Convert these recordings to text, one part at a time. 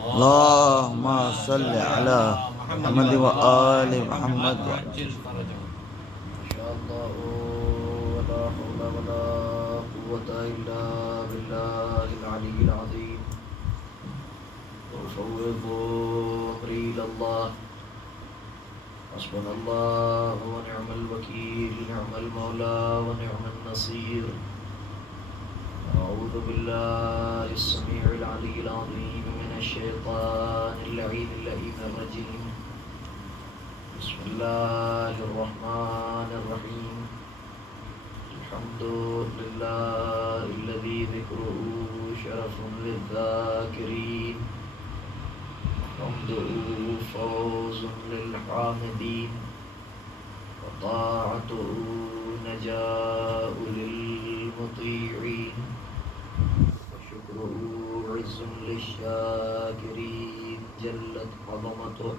اللهم صل على محمد وآل محمد وعجل فرجهم. ما شاء الله ولا حول ولا قوة إلا بالله العلي العظيم. وأفوض أمري إلى الله. حسبنا الله ونعم الوكيل، نعم المولى ونعم النصير. أعوذ بالله السميع العلي العظيم من الشيطان اللعين اللئيم الرجيم. بسم الله الرحمن الرحيم. الحمد لله الذي ذكره شرف للذاكرين، حمده فوز للحامدين، وطاعته نجاء للمطيعين، وشكره عز للشاكرين جلت عظمته.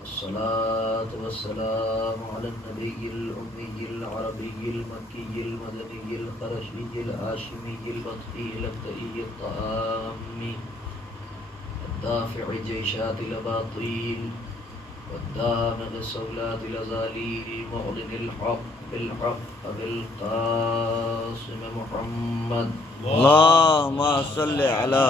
والصلاة والسلام على النبي الأمي العربي المكي المدني القرشي الهاشمي البطحي الأبدئي الطامي الدافع جيشات الأباطيل والدامغ صولات الأزاليل المعلن الحق بالحق أبي القاسم محمد. اللهم صل على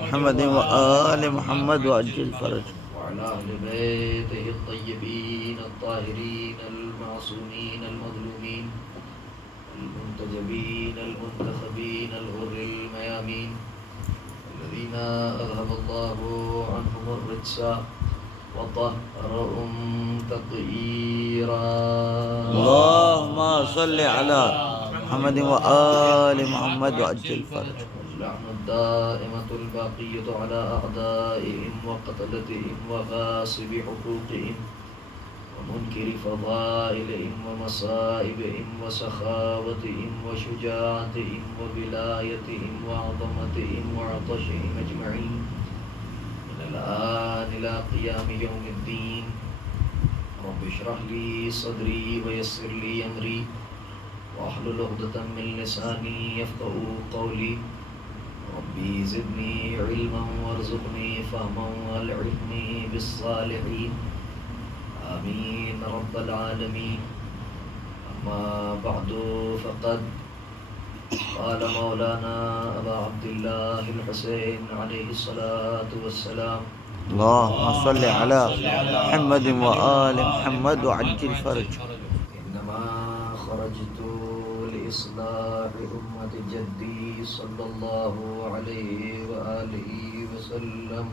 محمد وآل محمد وعجل فرج وعلى أهل بيته الطيبين الطاهرين المعصومين المظلومين المنتجبين المنتخبين الغر الميامين الذين أذهب الله عنهم الرجس وطهرهم تطهيرا. اللهم صل على محمد وآل محمد وعجل فرج واللعنة الدائمة الباقية على أعدائهم وقتلتهم وغاصب حقوقهم ومنكر فضائلهم ومصائبهم وسخاوتهم وشجاعتهم وولايتهم وعظمتهم وعطشهم أجمعين من الآن إلى قيام يوم الدين. رب اشرح لي صدري ويسر لي أمري واحلل عقدة من لساني يفقهوا قولي. ربي زدني علما وارزقني فهما والحقني بالصالحين آمين رب العالمين. أما بعد فقد قال مولانا أبا عبد الله الحسين عليه الصلاة والسلام: اللهم صل على محمد وآل محمد وعجل فرج إنما خرجت لإصلاح أمة جدي صلى الله عليه وآله وسلم،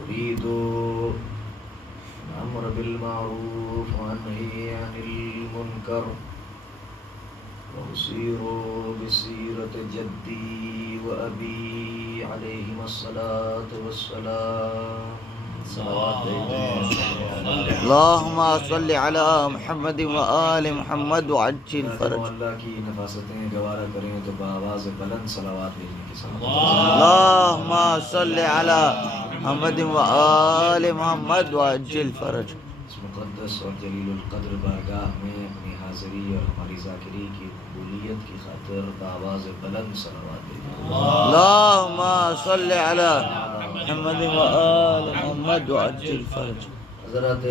أريد الأمر بالمعروف والنهي عن المنكر، وأسير بسيرة جدي وأبي عليهما الصلاة والسلام. اللهم صل على محمد وآل محمد وعجل فرج اللہ کی نفاستیں گوارا کریں تو بآواز بلند صلوات بھیجنے کی سمجھ. اللهم صل على محمد وآل محمد وعجل فرج اس مقدس اور جلیل القدر بارگاہ میں اپنی حاضری اور ہماری ذاکری کی قبولیت کی خاطر بآواز بلند صلوات بھیجیں. اللهم صل على محمد وآل محمد وعجل فرج. حضرات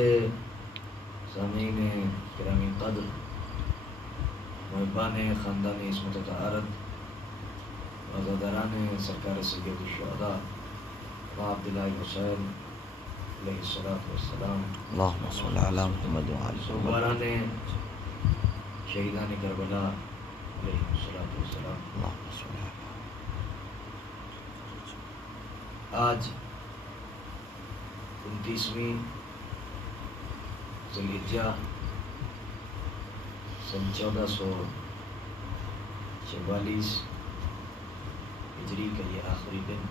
سامعین گرامی قدر، محبان خاندان عصمت و طہارت، عزاداران سرکار سید الشہداء ابا عبداللہ حسین علیہ السلام، اللهم صل على محمد وآل محمد سوگواران شہیدان کربلا علیہ السلام. اللهم صل على آج 29ویں ذی الحجہ سن 1444 ہجری کا یہ آخری دن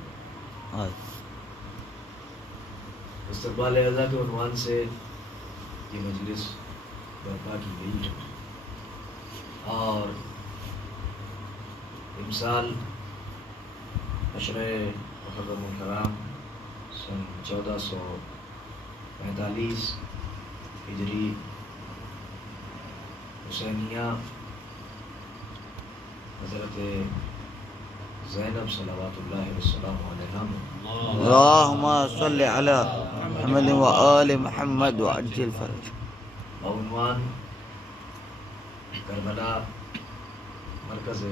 استقبال اعزا کے عنوان سے یہ مجلس برپا کی گئی ہے، اور امسال عشرہ محرم الکرام سن 1445 ہجری حسینیہ حضرت زینب صلوات اللہ وسلام علیہا میں اللہم صلی علی محمد و آل محمد وعجل فرج. بعنوان کربلا مرکز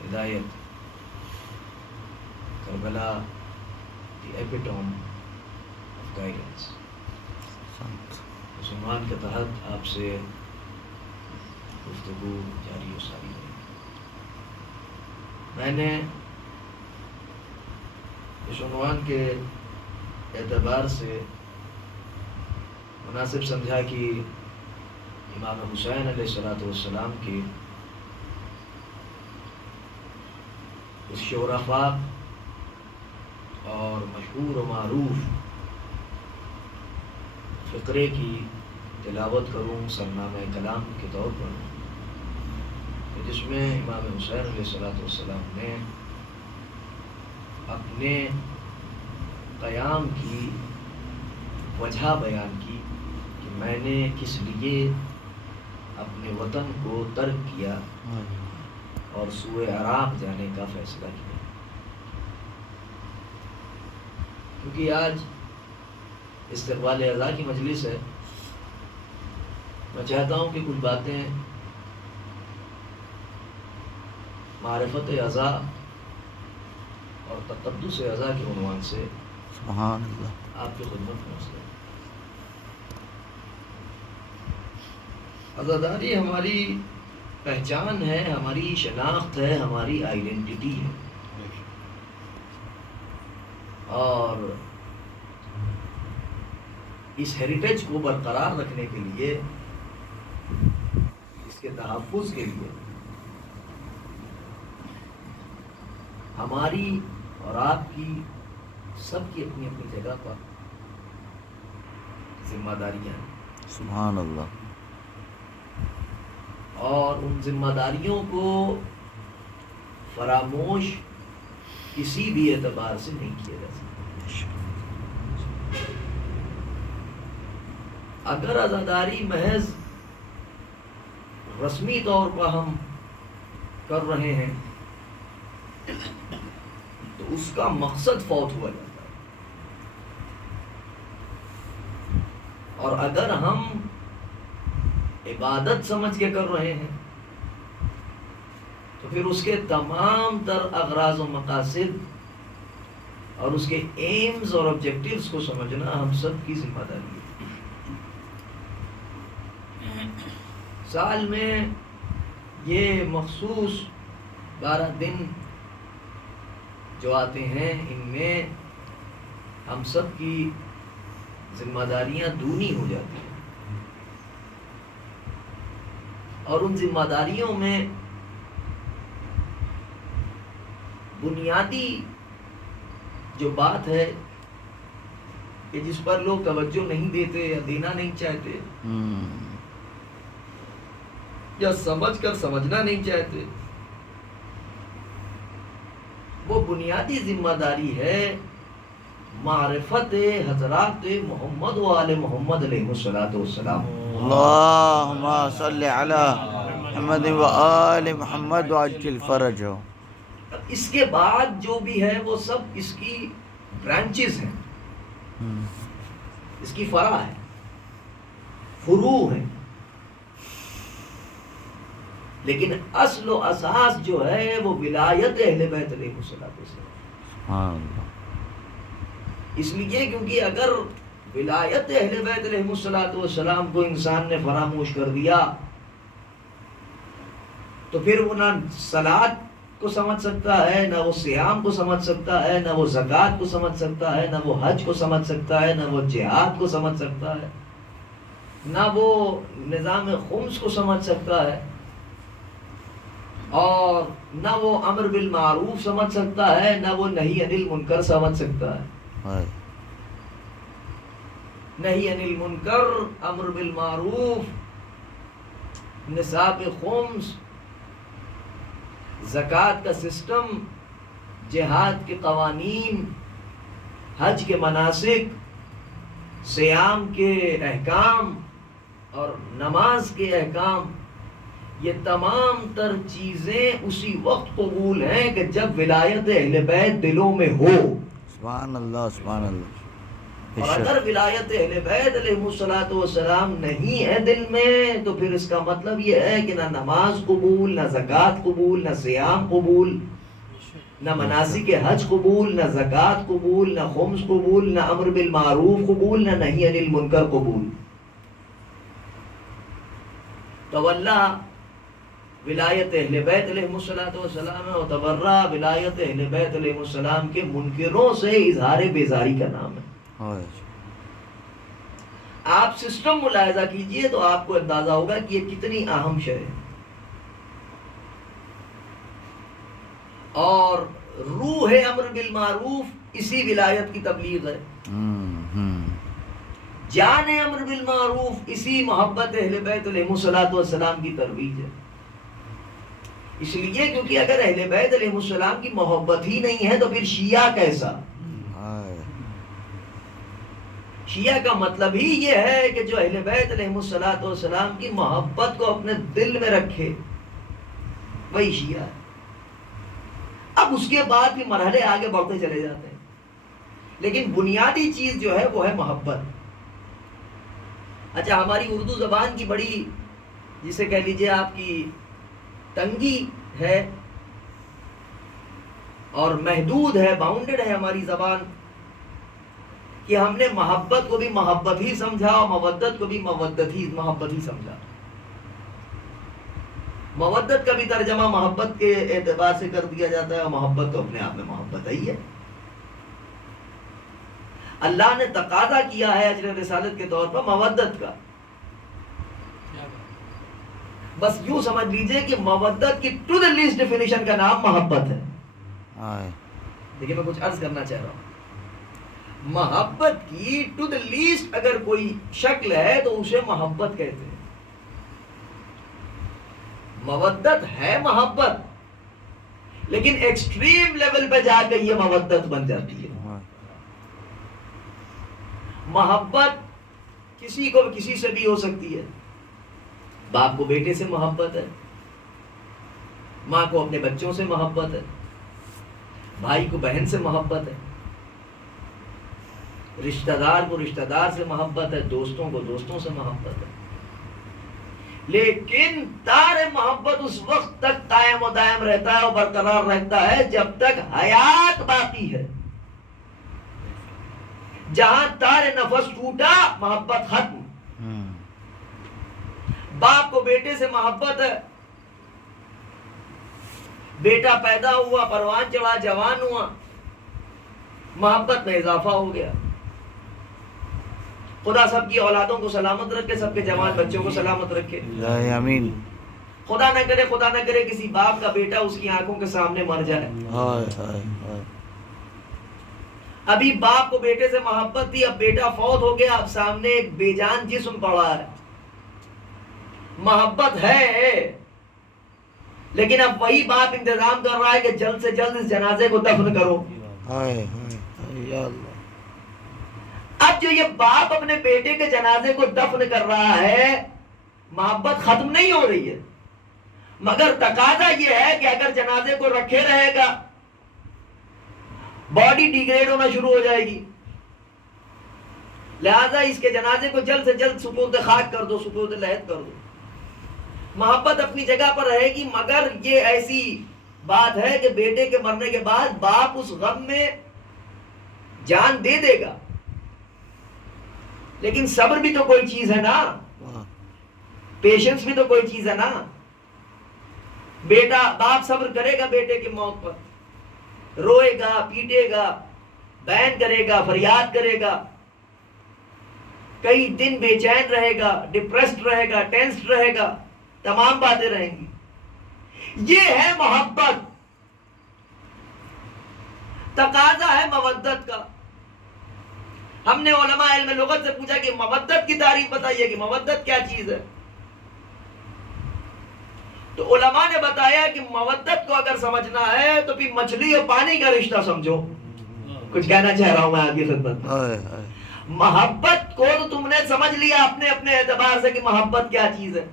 ہدایت، کربلا دی ایپیٹوم آف گائیڈنس. اس عنوان کے تحت آپ سے گفتگو جاری و ساری ہے. میں نے اس عنوان کے اعتبار سے مناسب سمجھا کہ امام حسین علیہ السلام کی اس شعرافا اور مشہور و معروف فقرے کی تلاوت کروں سرنامہ کلام کے طور پر، جس میں امام حسین علیہ السلام نے اپنے قیام کی وجہ بیان کی کہ میں نے کس لیے اپنے وطن کو ترک کیا اور سوئے عراق جانے کا فیصلہ کیا. کیونکہ آج استقبال اعزاء کی مجلس ہے، میں چاہتا ہوں کہ کچھ باتیں معرفت اعزاء اور تقدس اعزاء کے عنوان سے سبحان اللہ آپ کی خدمت پہنچ جائے. عزاداری ہماری پہچان ہے، ہماری شناخت ہے، ہماری آئیڈینٹی ہے، اور اس ہیریٹیج کو برقرار رکھنے کے لیے، اس کے تحفظ کے لیے ہماری اور آپ کی سب کی اپنی اپنی جگہ پر ذمہ داریاں ہیں. سبحان اللہ. اور ان ذمہ داریوں کو فراموش کسی بھی اعتبار سے نہیں کیا جا سکتا. اگر عزاداری محض رسمی طور پر ہم کر رہے ہیں تو اس کا مقصد فوت ہوا جاتا ہے، اور اگر ہم عبادت سمجھ کے کر رہے ہیں تو پھر اس کے تمام تر اغراض و مقاصد اور اس کے ایمز اور آبجیکٹیوز کو سمجھنا ہم سب کی ذمہ داری ہے. سال میں یہ مخصوص 12 دن جو آتے ہیں، ان میں ہم سب کی ذمہ داریاں دونی ہو جاتی ہیں، اور ان ذمہ داریوں میں بنیادی جو بات ہے کہ جس پر لوگ توجہ نہیں دیتے یا دینا نہیں چاہتے یا سمجھ کر سمجھنا نہیں چاہتے، وہ بنیادی ذمہ داری ہے معرفت حضرات محمد و آل محمد علیہ السلام. اللہم صلی علی محمد و آل محمد وعجل فرج. اس کے بعد جو بھی ہے وہ سب اس کی برانچز ہیں، اس کی فرع ہے، فروع ہیں، لیکن اصل و اساس جو ہے وہ ولایت اہل بیت علیہ السلام. سبحان اللہ. اس لیے کیونکہ اگر ولایت اہل بیت علیہ السلام کو انسان نے فراموش کر دیا تو پھر وہ نہ صلاۃ کو سمجھ سکتا ہے، نہ وہ صیام کو سمجھ سکتا ہے، نہ وہ زکوٰۃ کو سمجھ سکتا ہے، نہ وہ حج کو سمجھ سکتا ہے، نہ وہ جہاد کو سمجھ سکتا ہے، نہ وہ نظام خمس کو سمجھ سکتا ہے، اور نہ وہ امر بالمعروف سمجھ سکتا ہے، نہ وہ نہی عن المنکر سمجھ سکتا ہے. نہی عن المنکر، امر بالمعروف، نصاب خمس، زکوٰۃ کا سسٹم، جہاد کے قوانین، حج کے مناسک، صیام کے احکام اور نماز کے احکام، یہ تمام تر چیزیں اسی وقت قبول ہیں کہ جب ولایت اہل بیت دلوں میں ہو. سبحان اللہ سبحان اللہ. اور اگر ولایت اہل بیت علیہ الصلوۃ والسلام نہیں ہے دل میں تو پھر اس کا مطلب یہ ہے کہ نہ نماز قبول، نہ زکوٰۃ قبول، نہ صیام قبول، نہ مناسک حج قبول، نہ زکوٰۃ قبول، نہ خمس قبول، نہ امر بالمعروف قبول، نہ نہی عن المنکر قبول. تو اللہ ولایت اہل بیت علیہ الصلوۃ والسلام ہے، اور تبرہ ولایت اہل بیت علیہ السلام کے منکروں سے اظہار بیزاری کا نام ہے. آپ سسٹم ملاحظہ کیجئے تو آپ کو اندازہ ہوگا کہ یہ کتنی اہم شے ہے. اور روح امر بالمعروف اسی ولایت کی تبلیغ ہے. جان امر بالمعروف اسی محبت اہل بیت علیہ الصلوۃ والسلام کی ترویج ہے. اس لیے کیونکہ اگر اہل بیت علیہ السلام کی محبت ہی نہیں ہے تو پھر شیعہ کیسا؟ شیعہ کا مطلب ہی یہ ہے کہ جو اہل بیت علیہ الصلوۃ والسلام کی محبت کو اپنے دل میں رکھے وہی شیعہ ہے. اب اس کے بعد بھی مرحلے آگے بڑھتے چلے جاتے ہیں، لیکن بنیادی چیز جو ہے وہ ہے محبت. اچھا، ہماری اردو زبان کی بڑی، جسے کہہ لیجئے آپ کی تنگی ہے اور محدود ہے، باؤنڈڈ ہے ہماری زبان، کہ ہم نے محبت کو بھی محبت ہی سمجھا اور مودت کو بھی محبت ہی سمجھا. مودت کا بھی ترجمہ محبت کے اعتبار سے کر دیا جاتا ہے، اور محبت تو اپنے آپ میں محبت ہی ہے. اللہ نے تقاضا کیا ہے اجر رسالت کے طور پر مودت کا. بس یوں سمجھ لیجئے کہ مودت کی ٹو دی لیسٹ ڈیفینیشن کا نام محبت ہے. دیکھیں میں کچھ عرض کرنا چاہ رہا ہوں. محبت کی ٹو دی لیسٹ اگر کوئی شکل ہے تو اسے محبت کہتے ہیں. مودت ہے محبت، لیکن ایکسٹریم لیول پہ جا کے یہ مودت بن جاتی ہے. محبت کسی کو کسی سے بھی ہو سکتی ہے. باپ کو بیٹے سے محبت ہے، ماں کو اپنے بچوں سے محبت ہے، بھائی کو بہن سے محبت ہے، رشتہ دار کو رشتہ دار سے محبت ہے، دوستوں کو دوستوں سے محبت ہے. لیکن تار محبت اس وقت تک قائم و دائم رہتا ہے اور برقرار رہتا ہے جب تک حیات باقی ہے. جہاں تار نفس ٹوٹا محبت ختم. باپ کو بیٹے سے محبت ہے، بیٹا پیدا ہوا، پروان چڑھا، جوان ہوا، محبت میں اضافہ ہو گیا. خدا سب کی اولادوں کو سلامت رکھے، سب کے جوان بچوں کو سلامت رکھے. آمین. خدا نہ کرے کسی باپ کا بیٹا اس کی آنکھوں کے سامنے مر جائے. ابھی باپ کو بیٹے سے محبت تھی، اب بیٹا فوت ہو گیا، اب سامنے ایک بے جان جسم پڑا ہے. محبت ہے، لیکن اب وہی باپ انتظام کر رہا ہے کہ جلد سے جلد اس جنازے کو دفن کرو. اب جو یہ باپ اپنے بیٹے کے جنازے کو دفن کر رہا ہے، محبت ختم نہیں ہو رہی ہے، مگر تقاضا یہ ہے کہ اگر جنازے کو رکھے رہے گا باڈی ڈیگریڈ ہونا شروع ہو جائے گی. لہذا اس کے جنازے کو جلد سے جلد سپرد خاک کر دو، سپرد لحد کر دو. محبت اپنی جگہ پر رہے گی، مگر یہ ایسی بات ہے کہ بیٹے کے مرنے کے بعد باپ اس غم میں جان دے دے گا، لیکن صبر بھی تو کوئی چیز ہے نا، پیشنس بھی تو کوئی چیز ہے نا. بیٹا باپ صبر کرے گا بیٹے کی موت پر، روئے گا، پیٹے گا، بین کرے گا، فریاد کرے گا، کئی دن بے چین رہے گا، ڈپریسڈ رہے گا، ٹینسڈ رہے گا، تمام باتیں رہیں گی. یہ ہے محبت. تقاضا ہے مودت کا. ہم نے علماء علم لغت سے پوچھا کہ مودت کی تعریف بتائیے کہ مودت کیا چیز ہے. تو علماء نے بتایا کہ مودت کو اگر سمجھنا ہے تو پھر مچھلی اور پانی کا رشتہ سمجھو. کچھ کہنا چاہ رہا ہوں میں آپ کی خدمت میں. محبت کو تو تم نے سمجھ لیا اپنے اپنے اعتبار سے کہ محبت کیا چیز ہے.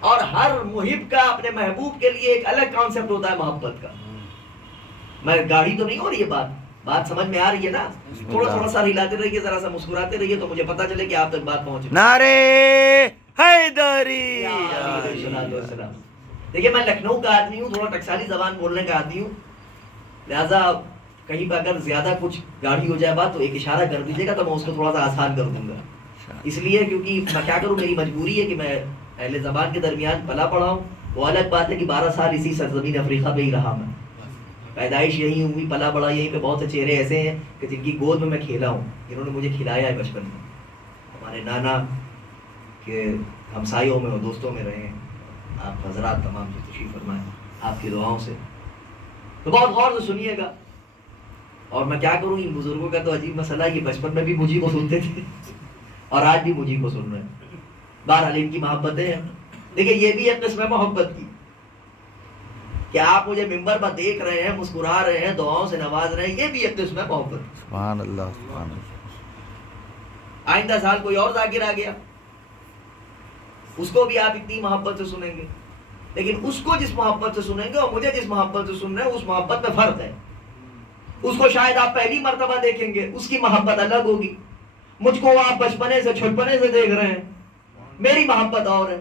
اور ہر محب کا اپنے محبوب کے لیے ایک الگ کانسیپٹ ہوتا ہے محبت کا. میں گاڑی تو نہیں ہو رہی ہے بات سمجھ میں آ رہی ہے نا؟ تھوڑا سا ہلاتے رہیے، ذرا سا مسکراتے رہیے تو مجھے پتا چلے کہ آپ تک بات پہنچ. نعرے حیدری. دیکھیے میں لکھنؤ کا آدمی ہوں، تھوڑا ٹکسالی زبان بولنے کا آدمی ہوں، لہٰذا کہیں پہ اگر زیادہ کچھ گاڑی ہو جائے بات تو ایک اشارہ کر دیجیے گا تو میں اس کو تھوڑا سا آسان کر دوں گا. اس لیے کیونکہ میں کیا کروں، میری مجبوری ہے کہ میں اہل زبان کے درمیان پلا پڑا ہوں. وہ الگ بات ہے کہ 12 سال اسی سرزمین افریقہ پہ ہی رہا میں، پیدائش یہی ہوئی، پلا بڑا یہیں پہ. بہت سے چہرے ایسے ہیں کہ جن کی گود میں کھیلا ہوں، جنہوں نے مجھے کھلایا ہے بچپن میں. ہمارے نانا کے ہمسایوں میں اور دوستوں میں رہے ہیں. آپ حضرات تمام جو تشریف فرمائیں آپ کی دعاؤں سے، تو بہت غور سے سنیے گا. اور میں کیا کروں، ان بزرگوں کا تو عجیب مسئلہ ہے کہ بچپن میں بھی مجھے کو سنتے تھے اور آج بھی مجھے کو سن رہے ہیں. بہرحال ان کی محبتیں ہیں. دیکھیں یہ بھی ایک قسم ہے محبت کی کہ آپ مجھے ممبر پر دیکھ رہے ہیں، مسکرا رہے ہیں، دعاؤں سے نواز رہے ہیں، یہ بھی ایک قسم ہے محبت. سبحان اللہ سبحان اللہ. آئندہ سال کوئی اور ذاکر آ گیا، اس کو بھی آپ اتنی محبت سے سنیں گے، لیکن اس کو جس محبت سے سنیں گے اور مجھے جس محبت سے سن رہے ہیں اس محبت میں فرق ہے. اس کو شاید آپ پہلی مرتبہ دیکھیں گے، اس کی محبت الگ ہوگی. مجھ کو آپ بچپنے سے چھٹپنے سے دیکھ رہے ہیں، میری محبت اور ہے.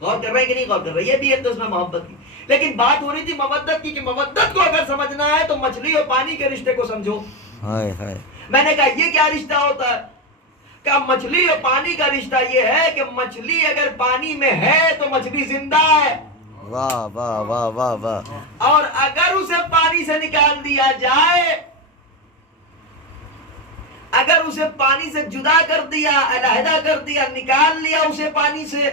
غور کر رہے ہیں کہ نہیں غور کر رہے؟ یہ بھی ایک قسم ہے محبت کی. لیکن بات ہو رہی تھی مودت کی کہ مودت کو اگر سمجھنا ہے تو مچھلی اور پانی کے رشتے کو سمجھو. میں نے کہا یہ کیا رشتہ ہوتا ہے؟ کہ مچھلی اور پانی کا رشتہ یہ ہے کہ مچھلی اگر پانی میں ہے تو مچھلی زندہ ہے. واہ واہ واہ واہ واہ. اور اگر اسے پانی سے نکال دیا جائے، اگر اسے پانی سے جدا کر دیا، علیحدہ کر دیا، نکال لیا اسے پانی سے،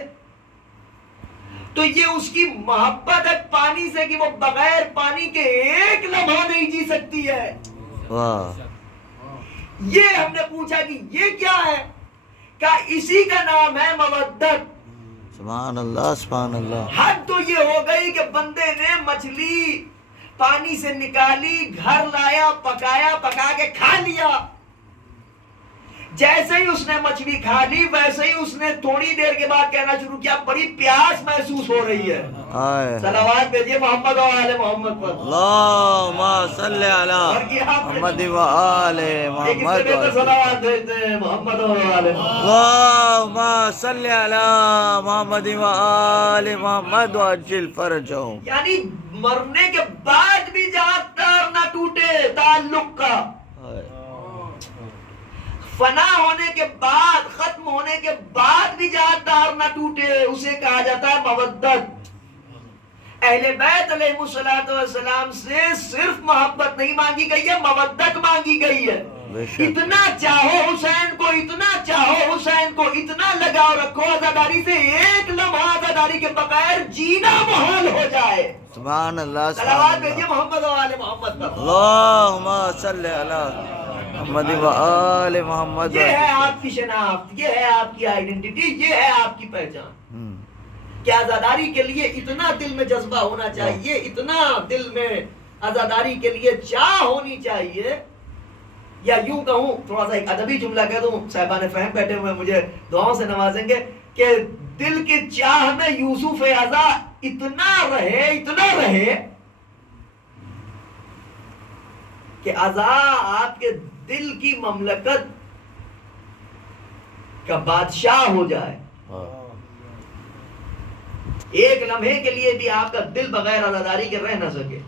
تو یہ اس کی محبت ہے پانی سے کہ وہ بغیر پانی کے ایک لمحہ نہیں جی سکتی ہے. واہ. یہ ہم نے پوچھا کہ یہ کیا ہے؟ کہ اسی کا نام ہے مودت. سبحان اللہ سبحان اللہ. حد تو یہ ہو گئی کہ بندے نے مچھلی پانی سے نکالی، گھر لایا، پکایا، پکا کے کھا لیا. جیسے ہی اس نے مچھلی کھا لی ویسے ہی اس نے تھوڑی دیر کے بعد کہنا شروع کیا بڑی پیاس محسوس ہو رہی ہے. صلوات بھیجیے محمد و آل محمد پر. اللہم صلی علی محمد و آل محمد. صلوات بھیجتے ہیں محمد و آل محمد. اللہم صلی علی محمد و آل محمد وعجل فرجہم. یعنی مرنے کے بعد بھی جہاں تار نہ ٹوٹے تعلق کا، فنا ہونے کے بعد، ختم ہونے کے بعد بھی جہاں تار نہ ٹوٹے اسے کہا جاتا ہے مودت. اہل بیت علیہ السلام سے صرف محبت نہیں مانگی گئی ہے، مودت مانگی گئی ہے. اتنا چاہو حسین کو، اتنا چاہو حسین کو، اتنا لگاؤ رکھو عزاداری سے، ایک لمحہ عزاداری کے بغیر جینا محال ہو جائے. سبحان اللہ صلوات سبحان بھیجیے اللہ. محمد و آل محمد پر. اللہم صلی علی محمد و آل محمد. یہ ہے آپ کی شناخت، یہ ہے آپ کی آئیڈینٹی، یہ ہے آپ کی پہچان. کہ عزاداری کے لیے اتنا دل میں جذبہ ہونا چاہیے، اتنا دل میں عزاداری کے لیے چاہ ہونی چاہیے. یا یوں کہوں، تھوڑا سا ایک ادبی جملہ کہہ دوں، صاحبان فہم بیٹھے ہوئے مجھے دعاؤں سے نوازیں گے، کہ دل کی چاہ میں یوسف عزا اتنا رہے کہ عزا آپ کے دل کی مملکت کا بادشاہ ہو جائے. ایک لمحے کے لیے بھی آپ کا دل بغیر عزاداری کے رہ نہ سکے.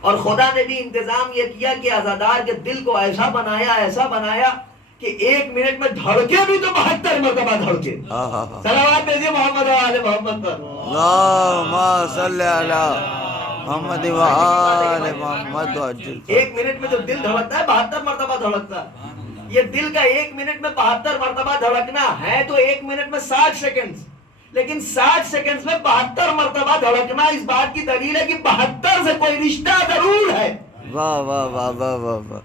اور خدا نے بھی انتظام یہ کیا کہ عزادار کے دل کو ایسا بنایا کہ ایک منٹ میں دھڑکے بھی تو 72 مرتبہ دھڑکے. صلوات بھیجیے محمد و آل محمد پر. اللہم صلی علی محمد و آل محمد. ایک منٹ میں جو دل دھڑکتا ہے 72 مرتبہ دھڑکتا ہے. یہ دل کا ایک منٹ میں 72 مرتبہ دھڑکنا ہے تو ایک منٹ میں 60 سیکنڈ، لیکن 60 سیکنڈ میں 72 مرتبہ دھڑکنا اس بات کی دلیل ہے کہ 72 سے کوئی رشتہ ضرور ہے. واہ واہ واہ واہ واہ واہ.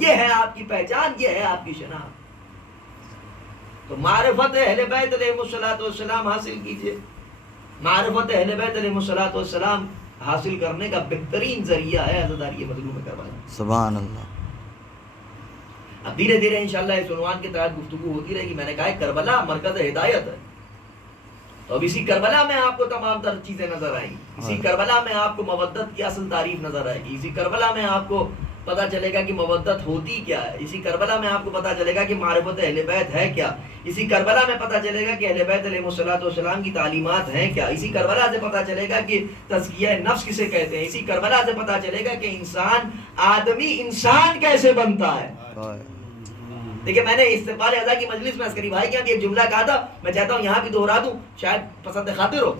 یہ ہے آپ کی پہچان، یہ ہے آپ کی شناخت. تو معرفت اہل بیت علیہ السلام حاصل کیجئے. معرفت اہل بیت علیہ السلام حاصل کرنے کا بہترین ذریعہ ہے عزاداری مظلوم کربلا. سبحان اللہ. اب دھیرے دھیرے انشاءاللہ اس عنوان کے تحت گفتگو ہوتی رہے گی. میں نے کہا کربلا مرکز ہدایت ہے. اب اسی کربلا میں آپ کو تمام تر چیزیں نظر آئیں گی، اسی کربلا میں آپ کو مودت کی اصل تعریف نظر آئے گی، اسی کربلا میں آپ کو پتہ چلے گا کہ مودت ہوتی کیا ہے، اسی کربلا میں آپ کو پتہ چلے گا کہ معرفت اہل بیت ہے کیا، اسی کربلا میں پتہ چلے گا کہ اہل بیت علیہ الصلوۃ والسلام کی تعلیمات ہیں کیا، اسی کربلا سے پتہ چلے گا کہ تزکیہ نفس کسے کہتے ہیں، اسی کربلا سے پتہ چلے گا کہ آدمی انسان کیسے بنتا ہے۔ دیکھیں میں نے استقبال اعضاء کی مجلس میں عسکری بھائی کے یہاں بھی ایک جملہ کہا تھا، میں چاہتا ہوں یہاں بھی دوہرا دوں، شاید پسند خاطر ہو،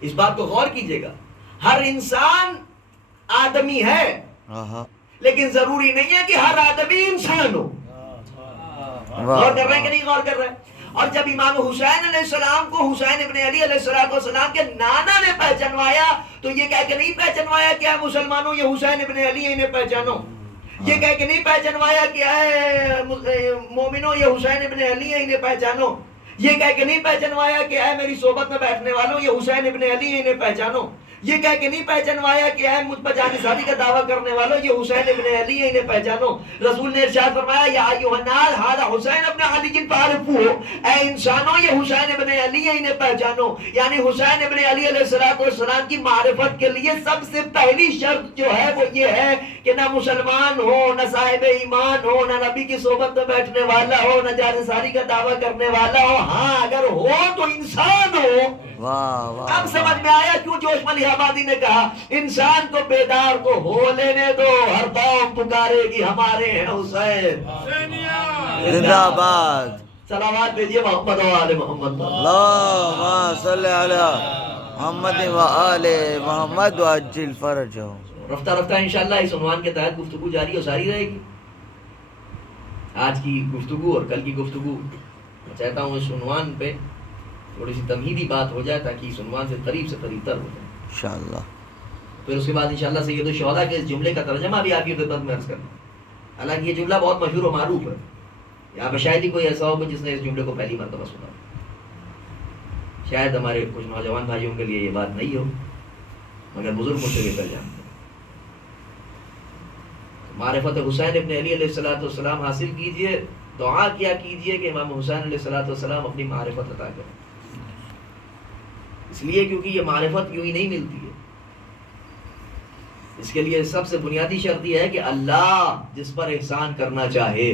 اس بات کو غور کیجئے گا، ہر انسان آدمی ہے لیکن ضروری نہیں ہے کہ ہر آدمی انسان ہو۔ غور کر رہے ہیں کہ نہیں غور کر رہے ہیں؟ اور جب امام حسین علیہ السلام کو حسین ابن علی علیہ السلام کے نانا نے پہچنوایا تو یہ کہہ کے نہیں پہچنوایا کہ اے مسلمانوں یہ حسین ابن علی انہیں پہچانو، یہ کہہ کے نہیں پہچنوایا کہ اے مومنوں یہ حسین ابن علی ہیں انہیں پہچانو، یہ کہہ کے نہیں پہچنوایا کہ اے میری صحبت میں بیٹھنے والوں یہ حسین ابن علی ہیں انہیں پہچانو، یہ کہہ کے نہیں پہچنوایا کہ اے مجھ پر جانثاری کا دعویٰ کرنے والوں یہ حسین ابن علی ہیں انہیں پہچانو۔ رسول نے ارشاد فرمایا یا ایھا الناس ھذا حسین ابن علی فاعرفوہ، اے انسانوں یہ حسین ابن علی ہیں انہیں پہچانو، یعنی حسین ابن علی علیہ السلام کی معرفت کے لیے سب سے پہلی شرط جو ہے وہ یہ ہے کہ نہ مسلمان ہو، نہ صاحب ایمان ہو، نہ نبی کی صحبت میں بیٹھنے والا ہو، نہ جانثاری کا دعویٰ کرنے والا ہو، ہاں اگر ہو تو انسان ہو۔ اب سمجھ میں آیا کیوں جوش ملی آبادی نے کہا انسان کو بیدار تو ہو لینے دو، ہر قوم پکارے گی ہمارے ہیں حسین۔ زندہ باد، صلوات بھیجیے محمد و آل محمد۔ اللہم صلی علی محمد و آل محمد وعجل فرجہم۔ رفتہ رفتہ انشاءاللہ اس عنوان کے تحت گفتگو جاری و ساری رہے گی۔ آج کی گفتگو اور کل کی گفتگو میں چاہتا ہوں اس عنوان پہ تھوڑی سی تمہیدی بات ہو جائے تاکہ اس عنوان سے قریب تر ہو جائے انشاءاللہ۔ پھر اس کے بعد انشاءاللہ سید الشہداء کے اس جملے کا ترجمہ بھی آپ کی خدمت میں عرض کرنا، حالانکہ یہ جملہ بہت مشہور و معروف ہے، یہاں پہ شاید ہی کوئی ایسا ہو جس نے اس جملے کو پہلی مرتبہ سنا، شاید ہمارے کچھ نوجوان بھائیوں کے لیے یہ بات نہیں ہو، مگر بزرگ مجھ سے بہتر جانتے ہیں۔ معرفت حسین ابن علی علیہ السلام حاصل کیجئے، دعا کیا کیجئے کہ امام حسین علیہ السلام اپنی معرفت عطا کریں، اس لیے کیونکہ یہ معرفت یوں ہی نہیں ملتی ہے، اس کے لیے سب سے بنیادی شرط یہ ہے کہ اللہ جس پر احسان کرنا چاہے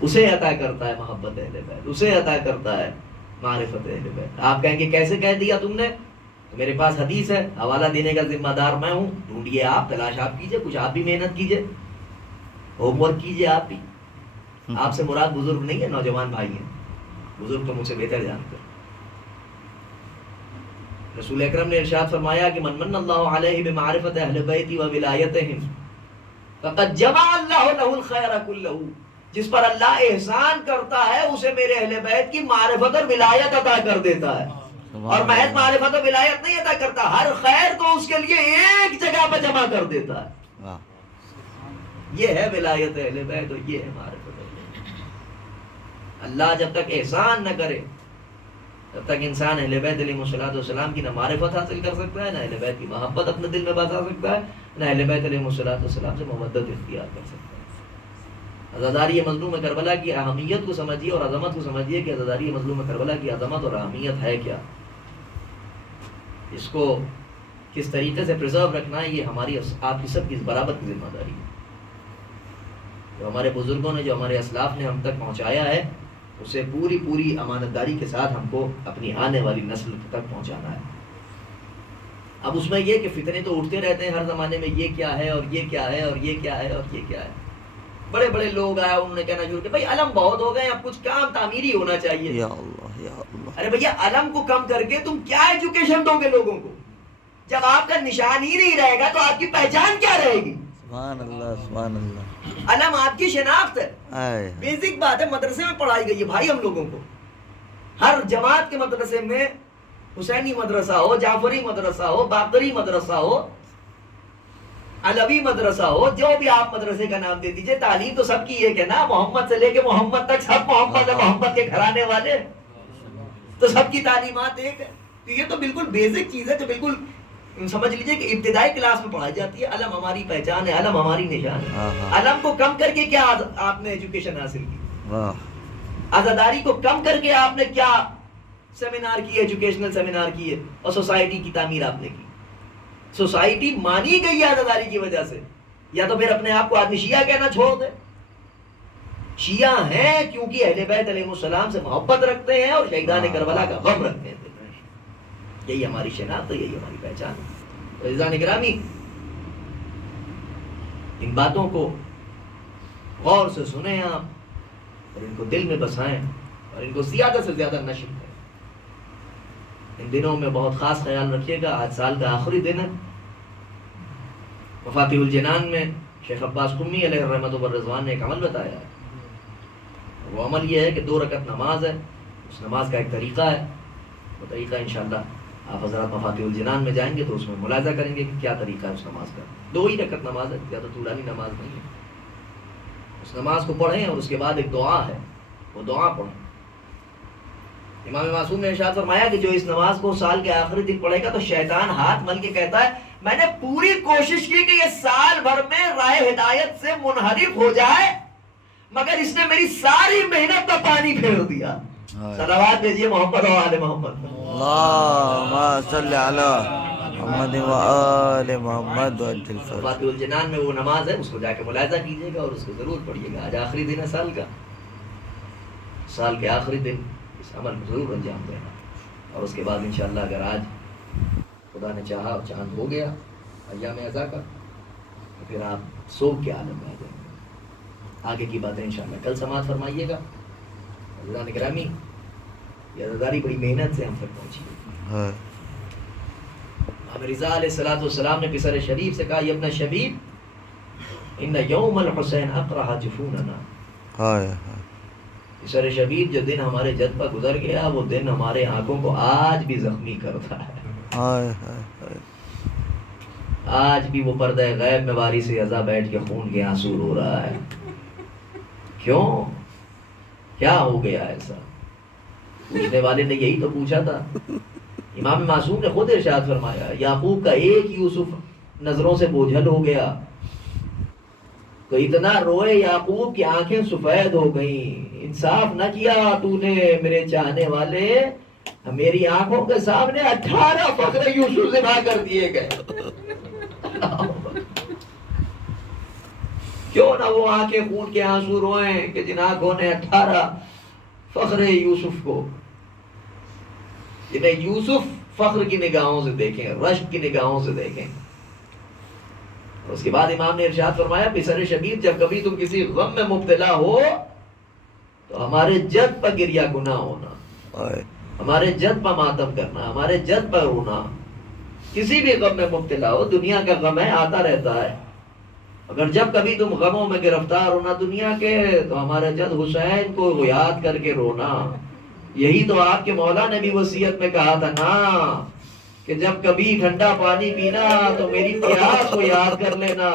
اسے عطا کرتا ہے محبت اہل بیت، اسے عطا کرتا ہے معرفت اہل بیت۔ آپ کہیں گے کیسے کہہ دیا تم نے؟ میرے پاس حدیث ہے، حوالہ دینے کا ذمہ دار میں ہوں، ڈھونڈیے آپ، تلاش آپ کیجئے، کچھ آپ بھی محنت کیجئے، ہوم ورک کیجئے آپ بھی۔ آپ سے مراد بزرگ نہیں ہے، نوجوان بھائی ہیں، بزرگ تو مجھ سے بہتر جانتے ہیں۔ رسول اکرم نے ارشاد فرمایا کہ من من اللہ علیہ بمعرفت اہل بیتی و ولایتہم فقد جمع اللہ لہ الخیر کلہ، جس پر اللہ احسان کرتا ہے اسے میرے اہل بیت کی معرفت اور ولایت عطا کر دیتا ہے، اور محض معرفت و ولایت نہیں عطا کرتا، ہر خیر کو اس کے لیے ایک جگہ پہ جمع کر دیتا ہے۔ یہ ہے ولایت اہل بیت اور یہ ہے معرفت اہل بیت۔ اللہ جب تک احسان نہ کرے تب تک انسان اہل بیت علیہ السلام کی نہ معرفت حاصل کر سکتا ہے، نہ اہل بیت کی محبت اپنے دل میں بسا سکتا ہے، نہ اہل بیت علیہ السلام سے مودت اختیار کر سکتا ہے۔ عزاداری مظلوم کربلا کی اہمیت کو سمجھیے اور عظمت کو سمجھیے کہ عزاداری مظلوم کربلا کی عظمت اور اہمیت ہے کیا، اس کو کس طریقے سے پرزرو رکھنا ہے، یہ ہماری آپ کی سب کی برابر کی ذمہ داری ہے۔ جو ہمارے بزرگوں نے، جو ہمارے اسلاف نے ہم تک پہنچایا ہے، اسے پوری امانت داری کے ساتھ ہم کو اپنی آنے والی نسل تک پہنچانا ہے۔ اب اس میں یہ کہ فتنے تو اٹھتے رہتے ہیں ہر زمانے میں، یہ کیا ہے اور یہ کیا ہے اور یہ کیا ہے اور یہ کیا ہے۔ بڑے بڑے لوگ آئے، انہوں نے کہنا شروع کیا بھائی علم بہت ہو گئے، اب کچھ کام تعمیری ہونا چاہیے۔ یا اللہ یا اللہ، ارے بھیا علم کو کم کر کے تم کیا ایجوکیشن دو گے لوگوں کو؟ جب آپ کا نشان ہی نہیں رہے گا تو آپ کی پہچان کیا رہے گی؟ سبحان اللہ سبحان اللہ۔ علم آپ کی شناخت ہے، بیسک بات ہے، مدرسے میں پڑھائی گئی ہے بھائی ہم لوگوں کو، ہر جماعت کے مدرسے میں، حسینی مدرسہ ہو، جعفری مدرسہ ہو، باقری مدرسہ ہو، علوی مدرسہ ہو، جو بھی آپ مدرسے کا نام دے دیجئے، تعلیم تو سب کی ایک ہے نا، محمد سے لے کے محمد تک سب محمد ہے، محمد کے گھرانے والے، تو سب کی تعلیمات ایک ہے۔ تو یہ تو بالکل بیسک چیز ہے، جو بالکل سمجھ لیجئے کہ ابتدائی کلاس میں پڑھائی جاتی ہے۔ علم ہماری پہچان ہے، علم ہماری نشان ہے۔ علم کو کم کر کے کیا آپ نے ایجوکیشن حاصل کی؟ عزاداری کو کم کر کے آپ نے کیا سیمینار کی، ایجوکیشنل سیمینار کی ہے، اور سوسائٹی کی تعمیر آپ نے کی. سوسائٹی مانی گئی ہے عزاداری کی وجہ سے. یا تو پھر اپنے آپ کو آدمی شیعہ کہنا چھوڑ دے. شیعہ ہیں کیونکہ اہل بیت علیہ السلام سے محبت رکھتے ہیں اور شہیدان کربلا کا غم رکھتے ہیں. یہی ہماری شناخت ہے، یہی ہماری پہچان ہے. تو عزیزان گرامی، ان باتوں کو غور سے سنیں آپ، اور ان کو دل میں بسائیں، اور ان کو زیادہ سے زیادہ نشر کریں. ان دنوں میں بہت خاص خیال رکھیے گا. آج سال کا آخری دن ہے. مفاتیح الجنان میں شیخ عباس قمی علیہ الرحمۃ والرضوان نے ایک عمل بتایا ہے. وہ عمل یہ ہے کہ 2 رکعت نماز ہے. اس نماز کا ایک طریقہ ہے. وہ طریقہ انشاءاللہ آپ حضرات مفاتیح الجنان میں جائیں گے تو اس میں ملاحظہ کریں گے کہ کیا طریقہ ہے اس نماز کا. 2 ہی رکعت نماز ہے، زیادہ طولانی نماز نہیں ہے. اس نماز کو پڑھیں اور اس کے بعد ایک دعا ہے، وہ دعا پڑھیں. امام معصوم نے ارشاد فرمایا کہ جو اس نماز کو سال کے آخری دن پڑھے گا تو شیطان ہاتھ مل کے کہتا ہے میں نے پوری کوشش کی کہ یہ سال بھر میں راہ ہدایت سے منحرف ہو جائے، مگر اس نے میری ساری محنت کا پانی پھیر دیا. صلوات بھیجیے محمد و آل محمد. اللہم صلی علی محمد و آل محمد وعجل فرجہ. مفاتیح الجنان میں وہ نماز ہے، اس کو جا کے ملاحظہ کیجیے گا اور اس کو ضرور پڑھیے گا. آج آخری دن ہے سال کا. سال کے آخری دن اس عمل کو ضرور انجام دینا. اور اس کے بعد انشاءاللہ اگر آج خدا نے چاہا اور چاند ہو گیا ایام عزا کا، تو پھر آپ سوگ کے عالم میں آ جائیں گے. آگے کی باتیں انشاءاللہ کل سماعت فرمائیے گا. عزیزان گرامی، یہ عزاداری بڑی محنت سے ہم تک پہنچی ہے. امام رضا علیہ السلام نے پسر شریف سے کہا یا ابن شبیب ان یوم الحسین اقرح جفوننا. پسر شبیب جو دن ہمارے جد پر گزر گیا وہ دن ہمارے آنکھوں کو آج بھی زخمی کرتا ہے. آج بھی وہ پردہ غیب میں وارث عزا بیٹھ کے خون کے آنسو رو رہا ہے. کیوں؟ کیا ہو گیا ایسا؟ پوچھنے والے نے یہی تو پوچھا تھا. امام معصوم نے خود ارشاد فرمایا یعقوب کا ایک یوسف نظروں سے بوجھل ہو گیا تو اتنا روئے یعقوب کی آنکھیں سفید ہو گئیں. انصاف نہ کیا تو نے میرے چاہنے والے، میری آنکھوں کے سامنے 18 فخر یوسف ذبح کر دیے گئے. کیوں نہ وہ آنکھیں خون کے آنسو روئیں کہ جن آنکھوں نے 18 فخر یوسف کو، جنہیں یوسف فخر کی نگاہوں سے دیکھیں، رشک کی نگاہوں سے دیکھیں. اس کے بعد امام نے ارشاد فرمایا پسر شبیب جب کبھی تم کسی غم میں مبتلا ہو تو ہمارے جد پر گریہ گناہ ہونا، ہمارے جد پر ماتم کرنا، ہمارے جد پر رونا. کسی بھی غم میں مبتلا ہو، دنیا کا غم ہے آتا رہتا ہے، اگر جب کبھی تم غموں میں گرفتار ہونا دنیا کے تو ہمارے جد حسین کو یاد کر کے رونا. یہی تو آپ کے مولا نے بھی وصیت میں کہا تھا نا کہ جب کبھی ٹھنڈا پانی پینا تو میری پیاس کو یاد کر لینا.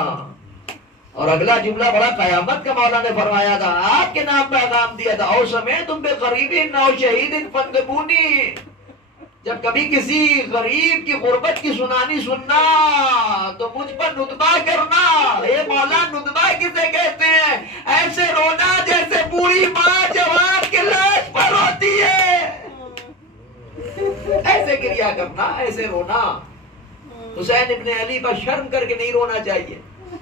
اور اگلا جملہ بڑا قیامت کا مولا نے فرمایا تھا، آپ کے نام پیغام دیا تھا او سمے تم بے غریبین او شہیدین فندبونی. جب کبھی کسی غریب کی غربت کی سنانی سننا تو مجھ پر ندبہ کرنا. اے مولا ندبہ کسے کہتے ہیں؟ ایسے رونا جیسے بوڑھی ماں جوان کے لاش پر روتی ہے. ایسے گریہ کرنا، ایسے رونا. حسین ابن علی پر شرم کر کے نہیں رونا چاہیے.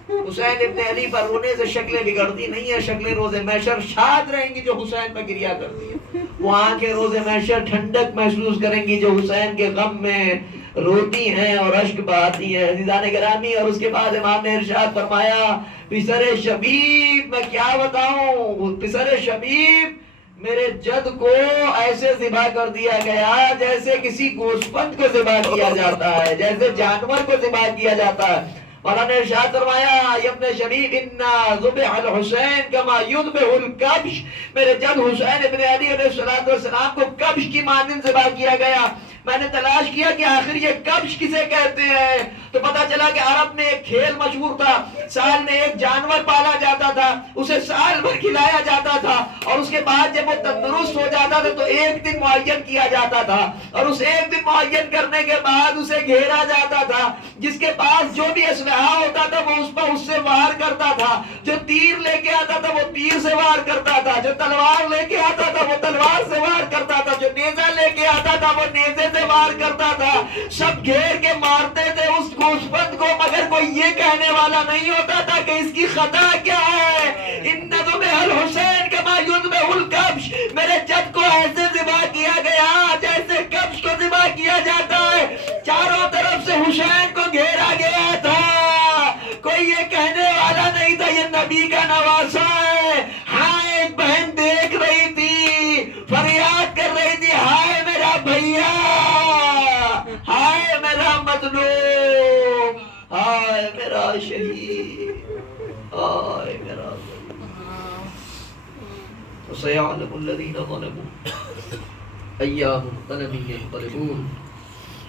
حسین ابن علی پر رونے سے شکلیں بگڑتی نہیں ہیں، شکلیں روز محشر شاد رہیں گی جو حسین پر گریہ کرتی ہیں. وہ آنکھیں روز محشر ٹھنڈک محسوس کریں گی جو حسین کے غم میں روتی ہیں اور اشک بہاتی ہیں. عزیزان گرامی، اور اس کے بعد امام نے ارشاد فرمایا پسر شبیب میں کیا بتاؤں، پسر شبیب میرے جد کو ایسے ذبح کر دیا گیا جیسے کسی گوسفند کو ذبح کیا جاتا ہے، جیسے جانور کو ذبح کیا جاتا ہے. مولانا نے ارشاد فرمایا یا ابن شبیب انا ذبح الحسین کما یذبح الکبش. میرے جد حسین ابن علی علیہ السلام کو کبش کی مانند ذبح کیا گیا. میں نے تلاش کیا کہ آخر یہ کبش کسے کہتے ہیں تو پتا چلا کہ عرب میں ایک کھیل مشہور تھا، سال میں ایک جانور پالا جاتا تھا، اسے سال بھر کھلایا جاتا تھا اور اس کے بعد جب وہ تندرست ہو جاتا تھا تو ایک دن معین کیا جاتا تھا اور اس ایک دن معین کرنے کے بعد اسے گھیرا جاتا تھا. جس کے پاس جو بھی اسلحہ ہوتا تھا وہ اس پر اس سے وار کرتا تھا. جو تیر لے کے آتا تھا وہ تیر سے وار کرتا تھا، جو تلوار لے کے آتا تھا وہ تلوار سے وار کرتا تھا، جو نیزہ لے کے آتا تھا وہ نیزے سے وار کرتا تھا، سب گھیر کے مارتے تھے اس گوشبند کو، مگر کوئی یہ کہنے والا نہیں ہوتا تھا کہ اس کی خطا کیا ہے۔ ان ذبح الحسین کما یذبح الکبش، میرے جد کو ایسے ذبح کیا گیا جیسے کبش کو ذبح کیا جاتا ہے، چاروں طرف سے حسین کو گھیرا گیا تھا، کوئی یہ کہنے والا نہیں تھا یہ نبی کا نواسا ہے۔ ہاں ایک بہن دیکھ رہی تھی، فریاد کر رہی تھی، ہائے میرا بھیا، ہائے میرا مظلوم، ہائے میرا شہید، ہائے میرا سيعلم الذين ظلموا أي منقلب ينقلبون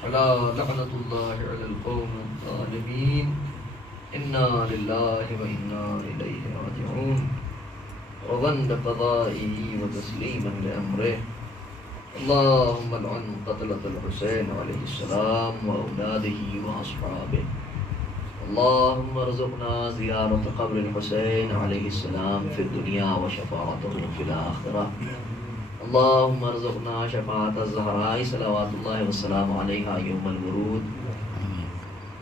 ألا لعنة الله على القوم الظالمين إنا لله وإنا إليه راجعون رضا بقضائه وتسليما لأمره اللهم لعن قتلة الحسين عليه السلام وأولاده وأصحابه اللهم ارزقنا زيارة قبر الحسين عليه السلام في الدنيا وشفاعته في الآخرة اللهم ارزقنا شفاعة الزهراء صلوات الله والسلام عليها يوم الورود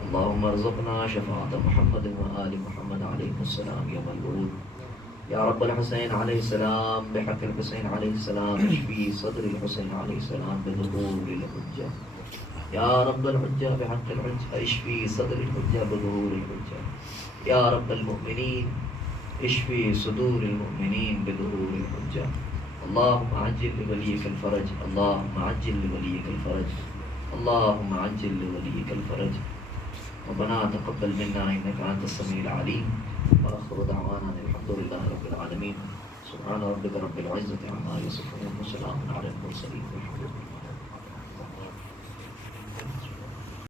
اللهم ارزقنا شفاعة محمد وآل محمد عليهم السلام يوم الورود يا رب الحسين عليه السلام بحق الحسين عليه السلام اشفي صدر الحسين عليه السلام بظهور الحجة يا رب الحجة بحق الحجة اشفي صدر الحجة بظهور الحجة يا رب المؤمنين اشفي صدور المؤمنين بظهور الحجة اللهم عجل لوليك الفرج اللهم عجل لوليك الفرج اللهم عجل لوليك الفرج ربنا تقبل منا انك انت السميع العليم واخر دعوانا الحمد لله رب العالمين سبحان ربك رب العزة عما يصفون وسلام على المرسلين والحمد لله